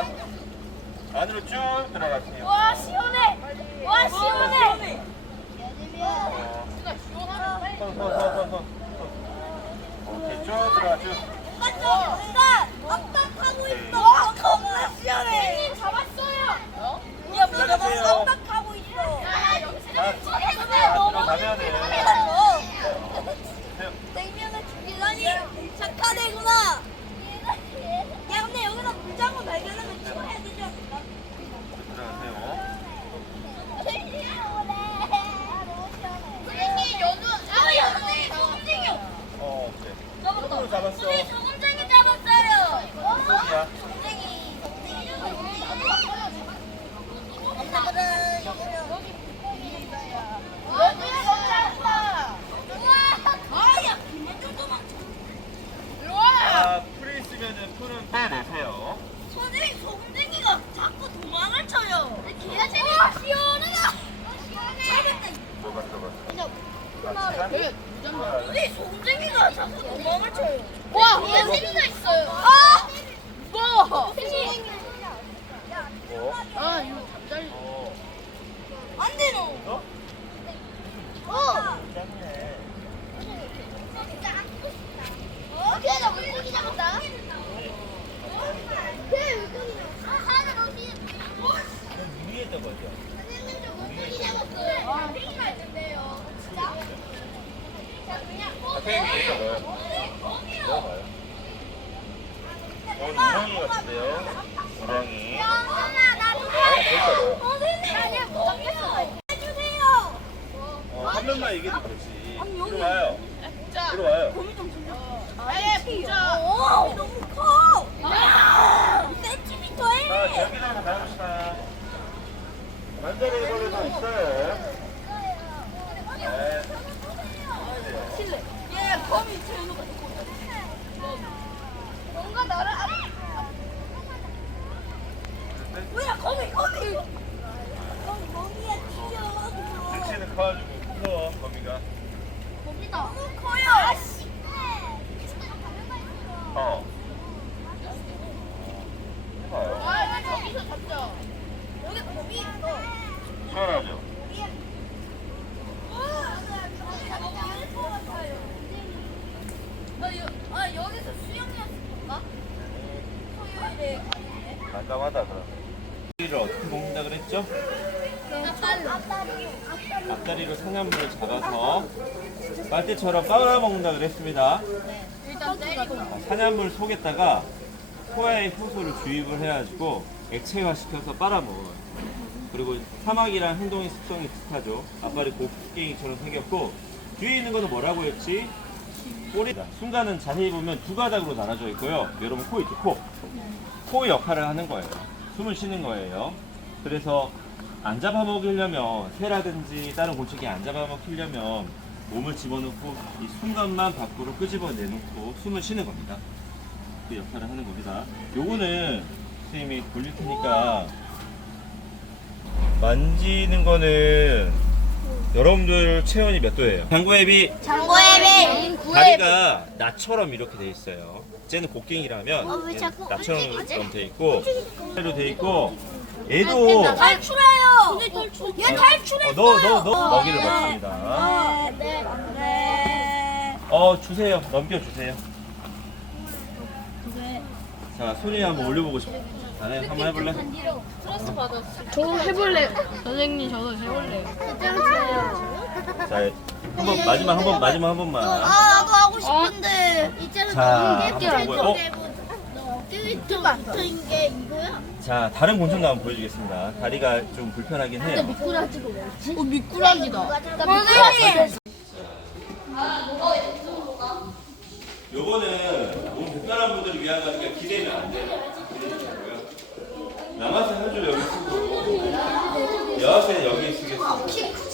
안으로 쭉 들어가세요. 와 시원해. 와 시원해. 손. 오케이, 쭉 들어가, 쭉. 압박하고 있어. 와 겁나 시원해. 잡았어요. 야 기다리세요. 압박하고 있어. 자, 들어가면 돼. 냉면을 죽이다니 착하대구나. 야 근데 여기서 물장구 발견하면 치워야 되지 않을까? 들어가세요. 선생님 연우 연우님 소금쟁이 오케이. 손으로 잡았어. 소금쟁이 잡았어요. 손이야. 소금쟁이 연우야 잡았다. 아야 그만 좀 도망쳐. 자, 풀이 있으면은 풀은 빼내세요. 선생님 소금쟁이가 자꾸 도망을 쳐요. 걔가 재밌다. 시원하다. 시원해. 들어가. 선생님 소금쟁이가 자꾸 도망을 쳐요. 와, 얘 세미가 있어요. 아! 뭐? 뭐? 아, 이거 잠자리. 안 돼, 너. 어? 짱이네. 걔가 물고기 잡았다. 걔 물고기 잡았어. 하나 더 넌 위에다 걸려. 선생님도 물고기 잡았어요. 아, 팽이가 있는데요. 진짜? 자, 그냥 선생님, 여기다 넣어요. 넣어봐요. 우렁이 같은데요? 우렁이. 영준아, 나 도와줘. 선생님, 아니야, 못 잡겠어. 해주세요. 한 명만 얘기해도 되지. 아니, 여기. 이리 와요. 자, 이리 와요. 거미 좀 좀. 아예 보자. 오, 너무 커. 센티미터에. 자, 저기다가 나갑시다. 만자리 거리도 있어요. 네. 실례. 얘 거미 제노가 뭔가 나를 뭐야 거미. 거미야 진짜. 등치는 커가지고 무서워, 거미가. 거미다. 너무 커요. 아씨. 해봐요. 아, 저기서 잡자. 여기 거미 있어. 시원하죠? 여기서 수영이었을까? 토요일에 깜깜하다, 그럼. 고기를 어떻게 먹는다 그랬죠? 앞다리로 상한물을 잡아서 빨대처럼 빨아먹는다 그랬습니다. 일단 때리고. 산얀물 속에다가 소야의 효소를 주입을 해가지고 액체화시켜서 빨아먹어요. 그리고 사막이랑 행동의 습성이 비슷하죠. 앞발이 곡괭이처럼 생겼고 뒤에 있는 거는 뭐라고 했지? 꼬리다. 순간은 자세히 보면 두 가닥으로 나눠져 있고요. 여러분 코 있죠? 코. 코의 역할을 하는 거예요. 숨을 쉬는 거예요. 그래서 안 잡아먹으려면 새라든지 다른 곤충이 안 잡아먹히려면 몸을 집어넣고 이 순간만 밖으로 끄집어내놓고 숨을 쉬는 겁니다. 그 역할을 하는 겁니다. 요거는 선생님이 돌릴 테니까 만지는 거는 여러분들 체온이 몇 도예요? 장구애비 장고예비. 다리가 나처럼 이렇게 돼 있어요. 쟤는 곡괭이라면 왜 얘는 자꾸 나처럼 돼 있고 로 돼 있고 얘도 탈출해요. 얘 탈출했어요. 너 먹이를 먹습니다. 네. 주세요. 넘겨주세요. 자, 손이 한번 올려보고 싶어. 한번 해볼래? 스트레스 받았어. 저도 해볼래. 선생님, 저도 해볼래요. 자, 마지막 한 번만. 나도 하고 싶은데 이제는 자, 너무 한번 보고요. 붙어있는 게 이거야? 자, 다른 곤충도 한번 보여주겠습니다. 다리가 좀 불편하긴 해요. 미꾸라지가 뭐지? 미꾸라지다. 선생님! 요거는 몸 불편한 분들을 위한 거니까 기대면 안 돼요. 기대시고요. 남아서 한 줄 여기 쓰고 여하세는 여기 쓰겠습니다.